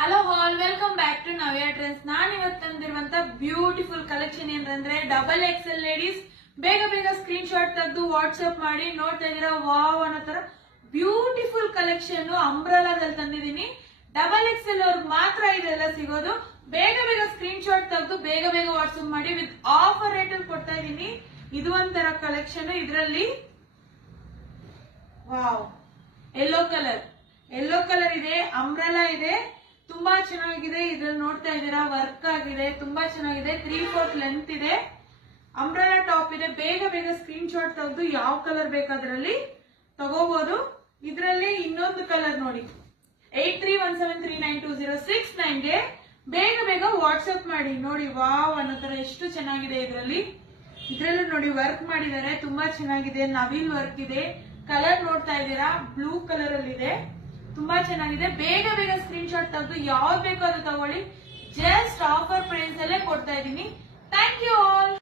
Hello all, welcome back to Navya trends. ನಾನು ಇವತ್ತು ತಂದಿರುವಂತ ಬ್ಯೂಟಿಫುಲ್ ಕಲೆಕ್ಷನ್ ಏನಂದ್ರೆ ಡಬಲ್ ಎಕ್ಸೆಲ್ ಲೇಡೀಸ್. ಬೇಗ ಬೇಗ ಸ್ಕ್ರೀನ್ ಶಾಟ್ ತೆಗೆದು ವಾಟ್ಸ್ಆಪ್ ಮಾಡಿ. ನೋಡ್ತಾ ಇದೀರಾ, ವಾವ್ ಅನ್ನೋ ತರ ಬ್ಯೂಟಿಫುಲ್ ಕಲೆಕ್ಷನ್ ಅಂಬ್ರಲಾದಲ್ಲಿ ತಂದಿದ್ದೀನಿ. ಡಬಲ್ ಎಕ್ಸೆಲ್ ಅವ್ರಿಗೆ ಮಾತ್ರ ಇದೆಲ್ಲ ಸಿಗೋದು. ಬೇಗ ಬೇಗ ಸ್ಕ್ರೀನ್ ಶಾಟ್ ತೆಗೆದು ಬೇಗ ಬೇಗ ವಾಟ್ಸ್ಆಪ್ ಮಾಡಿ. ವಿತ್ ಆಫರ್ ರೇಟ್ ಅಲ್ಲಿ ಕೊಡ್ತಾ ಇದೀನಿ. ಇದು ಒಂಥರ ಕಲೆಕ್ಷನ್. ಇದರಲ್ಲಿ ವಾವ್, ಯೆಲ್ಲೋ ಕಲರ್ ಇದೆ, ಅಂಬ್ರೆಲಾ ಇದೆ, ತುಂಬಾ ಚೆನ್ನಾಗಿದೆ. ಇದ್ರಲ್ಲಿ ನೋಡ್ತಾ ಇದ್ದೀರಾ, ವರ್ಕ್ ಆಗಿದೆ, ತುಂಬಾ ಚೆನ್ನಾಗಿದೆ. 3/4 ಲೆಂತ್ ಇದೆ, ಅಂಬ್ರೆಲಾ ಟಾಪ್ ಇದೆ. ಬೇಗ ಬೇಗ ಸ್ಕ್ರೀನ್ ಶಾಟ್ ತೆಗೆದು ಯಾವ ಕಲರ್ ಬೇಕಾದ್ರಲ್ಲಿ ತಗೋಬಹುದು. ಇದರಲ್ಲಿ ಇನ್ನೊಂದು ಕಲರ್ ನೋಡಿ, 8317392069 ಗೆ ಬೇಗ ಬೇಗ ವಾಟ್ಸ್ಆಪ್ ಮಾಡಿ. ನೋಡಿ, ವಾವ್ ಅನ್ನೋ ತರ ಎಷ್ಟು ಚೆನ್ನಾಗಿದೆ. ಇದ್ರಲ್ಲೂ ನೋಡಿ ವರ್ಕ್ ಮಾಡಿದ್ದಾರೆ, ತುಂಬಾ ಚೆನ್ನಾಗಿದೆ. ನವಿಲ್ ವರ್ಕ್ ಇದೆ. ಕಲರ್ ನೋಡ್ತಾ ಇದ್ದೀರಾ, ಬ್ಲೂ ಕಲರ್ ಅಲ್ಲಿ ಇದೆ, ತುಂಬಾ ಚೆನ್ನಾಗಿದೆ. ಬೇಗ ಬೇಗ ಸ್ಕ್ರೀನ್ ಶಾಟ್ ತೆಗೆದು ಯಾವ್ದು ಬೇಕೋ ಅದು ತಗೊಳ್ಳಿ. ಜಸ್ಟ್ ಆಫರ್ ಪ್ರೈಸ್ ಅಲ್ಲೇ ಕೊಡ್ತಾ ಇದ್ದೀನಿ. Thank you all.